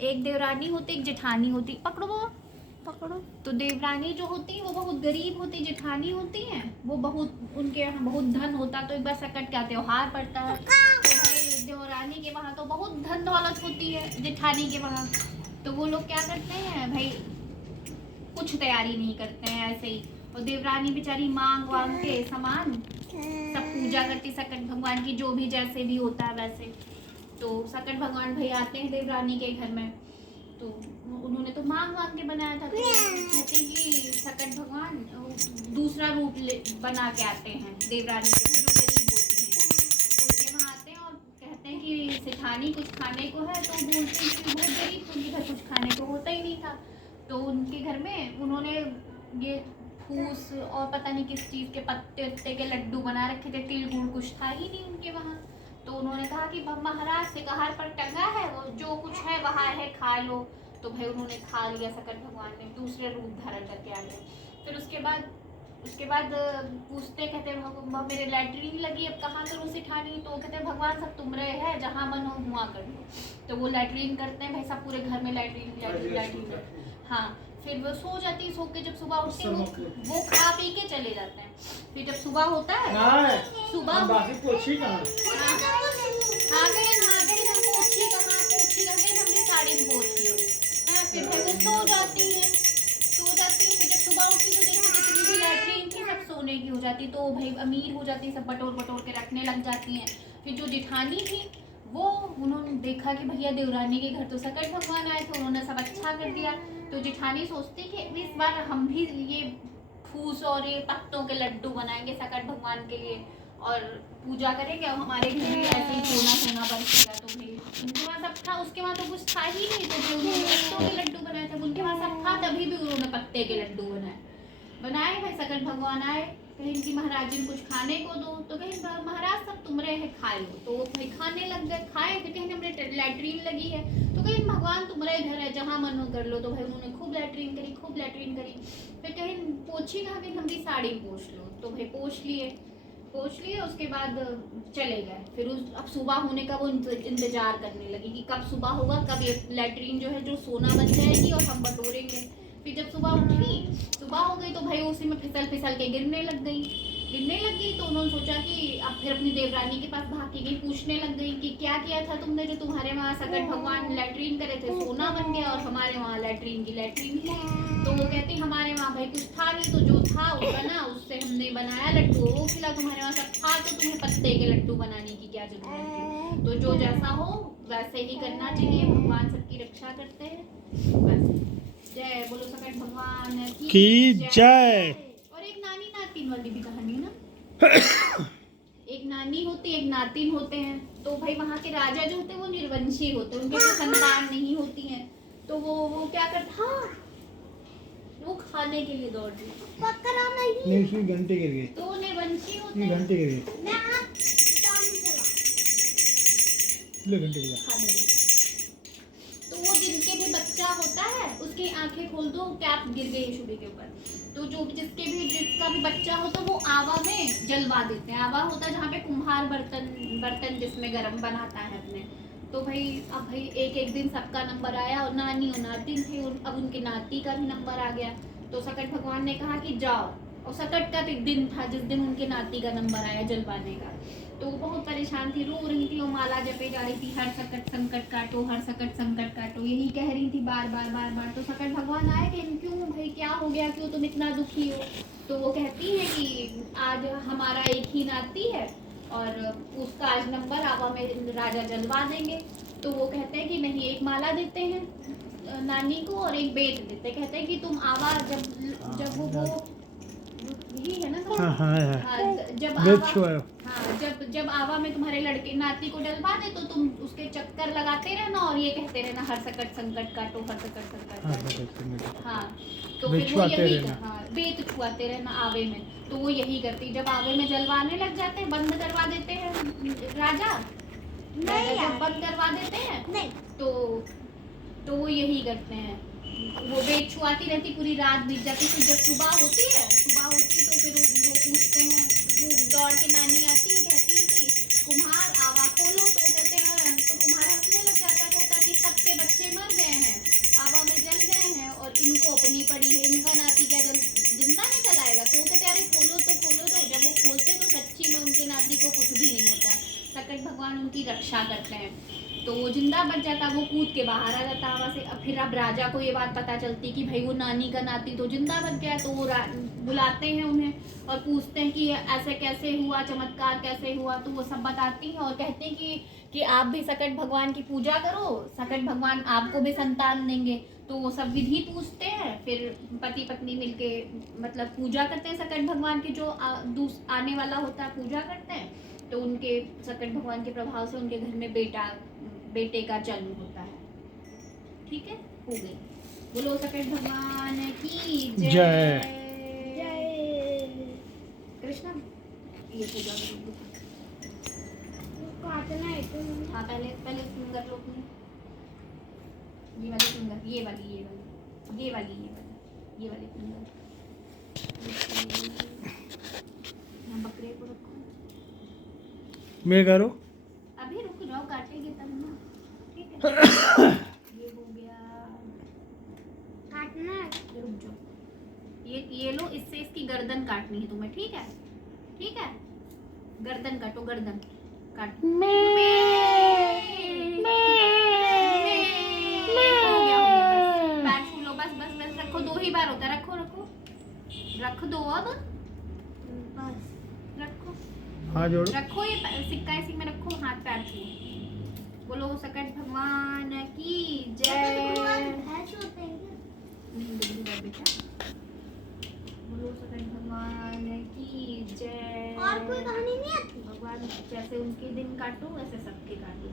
एक देवरानी होती, एक जेठानी होती। पकड़ो वो, पकड़ो। तो देवरानी जो होती है वो बहुत गरीब होती, जेठानी होती हैं वो बहुत, उनके यहाँ बहुत धन होता। तो एक बार सकट का त्योहार पड़ता है, तो भाई देवरानी के वहाँ तो बहुत धन दौलत होती है, जेठानी के वहाँ। तो वो लोग क्या करते हैं भाई, कुछ तैयारी नहीं करते हैं ऐसे ही। और देवरानी बेचारी मांग वांग के सामान सब पूजा करती सकट भगवान की, जो भी जैसे भी होता है वैसे। तो सकट भगवान भाई आते हैं देवरानी के घर में, तो उन्होंने तो मांग वांग के बनाया था। तो कहते हैं कि सकट भगवान दूसरा रूप बना के आते हैं देवरानी के, जो गरीब होती है। तो उनके वहाँ आते हैं और कहते हैं कि सेठानी कुछ खाने को है। तो बोलते हैं कि बहुत गरीब, उनके घर कुछ खाने को होता ही नहीं था। तो उनके घर में उन्होंने ये फूस और पता नहीं किस चीज़ के पत्ते उत्ते के लड्डू बना रखे थे, तिल गुड़ कुछ था ही नहीं उनके वहाँ। तो उन्होंने कहा कि महाराज से कहार पर टंगा है, वो जो कुछ है वहाँ है, खा लो। तो भाई उन्होंने खा लिया, सकट भगवान ने दूसरे रूप धारण करके आ गए। फिर उसके बाद पूछते, कहते मेरे लैट्रिन लगी, अब कहाँ करूँ सेठानी। तो कहते भगवान सब तुम रहे हैं, जहाँ मन हो हुआ कर लो। तो वो लैट्रिन करते हैं भाई, सब पूरे घर में लैट्रिन। हाँ, फिर वो सो जाती, सो के जब सुबह उठती वो खा पी के चले जाते हैं। फिर जब सुबह होता है, सुबह बाकी पोछी कहाँ, साड़ी में पोछ लियो। फिर भाई वो सो जाती है। फिर जब सुबह उठती तो देखो जितनी भी लैट्रिन थी सब सोने की हो जाती। तो भाई अमीर हो जाती, सब बटोर बटोर के रखने लग जाती हैं। फिर जो जेठानी थी वो, उन्होंने देखा कि भैया देवरानी के घर तो सकट भगवान आए थे, उन्होंने सब अच्छा कर दिया। तो जेठानी सोचती कि इस बार हम भी ये फूस और ये पत्तों के लड्डू बनाएंगे सकट भगवान के लिए और पूजा करेंगे, और हमारे घर में ऐसे ही सोना सोना बरसेगा। तो भाई उनके वहाँ सब था, उसके वहाँ तो कुछ था ही नहीं, तो फिर उन्होंने पत्तों के लड्डू बनाए थे। उनके वहाँ सब था, तभी भी उन्होंने पत्ते के लड्डू बनाए भाई। सकट भगवान आए, कहीं इनकी महाराज जी कुछ खाने को दो। तो कहीं महाराज सब तुम रहे हैं, खा लो। तो वो भाई खाने लग गए, खाए। फिर कहीं हमने लैट्रिन लगी है, तो कहीं भगवान तुम्हारे घर है, जहाँ मन हो कर लो। तो भाई उन्होंने खूब लैट्रिन करी। फिर कहीं पोछी कहा कि हम भी साड़ी पोछ लो। तो भाई पोछ लिए। उसके बाद चले गए। फिर अब सुबह होने का वो इंतजार करने लगी कि कब सुबह होगा, कब ये लैट्रिन जो है जो सोना बन जाएगी और हम बटोरेंगे। फिर जब सुबह हो गई तो भाई उसी में फिसल के गिरने लग गई। तो उन्होंने सोचा कि अब फिर अपनी देवरानी के पास भाग के गई, पूछने लग गई कि क्या किया था तुमने, जो तुम्हारे वहाँ सकट भगवान लैट्रिन करे थे सोना बन गया और हमारे वहाँ लैट्रिन की लैट्रिन ही। तो वो कहती हमारे वहाँ भाई कुछ था नहीं, तो जो था वो बना, उससे हमने बनाया लड्डू, वो खिला। तुम्हारे वहाँ सब था तो तुम्हें पत्ते के लड्डू बनाने की क्या जरूरत थी। तो जो जैसा हो वैसे ही करना चाहिए, भगवान सबकी रक्षा करते हैं। बस जय बोलो सकट भगवान की जय। और एक नानी नातिन वाली भी कहानी है ना। एक नानी होती, एक नातिन होते हैं। तो भाई वहाँ के राजा जो होते हैं वो निर्वंशी होते हैं, उनके कोई संतान नहीं होती है। तो वो क्या करता, हाँ वो खाने के लिए दौड़ रही नहीं, उसमें घंटे गिर गए। तो निर्वंशी होते घंटे हैं, गिर गए, घंटे गिर खाने के। तो वो जिनके भी बच्चा होता है उसकी आंखें खोल दो, कैप गिर गई शुभी के ऊपर। तो जिसका भी बच्चा हो तो वो आवा में जलवा देते हैं। आवा होता है जहाँ पे कुम्हार बर्तन जिसमें गरम बनाता है अपने। तो भाई अब भाई एक दिन सबका नंबर आया, और नानी और नातिन थे, अब उनके नाती का भी नंबर आ गया। तो सकट भगवान ने कहा कि जाओ। और सकट का एक दिन था जिस दिन उनके नाती का नंबर आया जलवाने का। तो वो बहुत परेशान थी, रो रही थी, वो माला जपे जा रही थी, हर सकट संकट काटो, हर सकट संकट काटो, यही कह रही थी बार बार। तो सकट भगवान आए कि क्यों भाई, क्या हो गया, क्यों तुम इतना दुखी हो। तो वो कहती है कि आज हमारा एक ही नाती है और उसका आज नंबर आवा में राजा जलवा देंगे। तो वो कहते हैं कि नहीं, एक माला देते हैं नानी को और एक बेट देते। कहते हैं कि तुम आवा जब वो यही है ना। जब आवा में तुम्हारे लड़के नाती को डलवा दे तो तुम उसके चक्कर लगाते रहना और ये कहते रहना हर सकट संकट काटो, हर सकट संकट काटो। हाँ, तो फिर वो यही बेत छुआते रहना आवे में। तो वो यही करती, जब आवे में जलवाने लग जाते हैं, बंद करवा देते हैं राजा, जब बंद करवा देते हैं नहीं तो वो यही करते हैं, वो बेट छुआती रहती, पूरी रात बीत जाती। फिर जब सुबह होती तो फिर वो पूछते हैं, वो दौड़ के नानी आती है, कहती है कि कुम्हार आवा खोलो। तो कहते हैं, तो कुम्हार हंसने लग जाता है, कहता कि सबके बच्चे मर गए भगवान उनकी रक्षा करते हैं। तो वो जिंदा बच जाता, वो कूद के बाहर आ जाता हवा से। अब फिर अब राजा को ये बात पता चलती कि भाई वो नानी का नाती तो जिंदा बच गया। तो वो बुलाते हैं उन्हें और पूछते हैं कि ऐसे कैसे हुआ, चमत्कार कैसे हुआ। तो वो सब बताती हैं और कहते हैं कि आप भी सकट भगवान की पूजा करो, सकट भगवान आपको भी संतान देंगे। तो वो सब विधि पूछते हैं, फिर पति पत्नी मिलके मतलब पूजा करते हैं सकट भगवान की, जो आने वाला होता है पूजा करते हैं। तो उनके सकट भगवान के प्रभाव से उनके घर में बेटे का जन्म होता है। ठीक है, हो गई। बोलो सकट भगवान की जय। जय। कृष्णा ये पूजा करो। काटना है तो हाँ पहले फिंगर लो अपनी, ये वाली फिंगर, ये वाली फिंगर। यहाँ बकरे को रखो। मैं करो। अभी रुक जाओ, काटेंगे तब ना। ठीक है ये हो गया। काटना है। रुक जाओ, ये लो, इससे इसकी गर्दन काटनी है तुम्हें। ठीक है, ठीक है, गर्दन काटो, गर्दन काट। हो गया, बस पैर छू लो, बस बस बस, रखो, 2 ही बार होता है। रखो रखो रख दो, अब बस रखो हाँ जोड़ो। रखो, ये सिक्का इसी में रखो, हाथ पैर छू। बोलो सकट भगवान की जय। भैंस होते हैं क्या? नहीं बुद्धू का बेटा, बोलो सकट भगवान की जय। और कोई कहानी नहीं आती? भगवान जैसे उनके दिन काटो वैसे सबके काटो।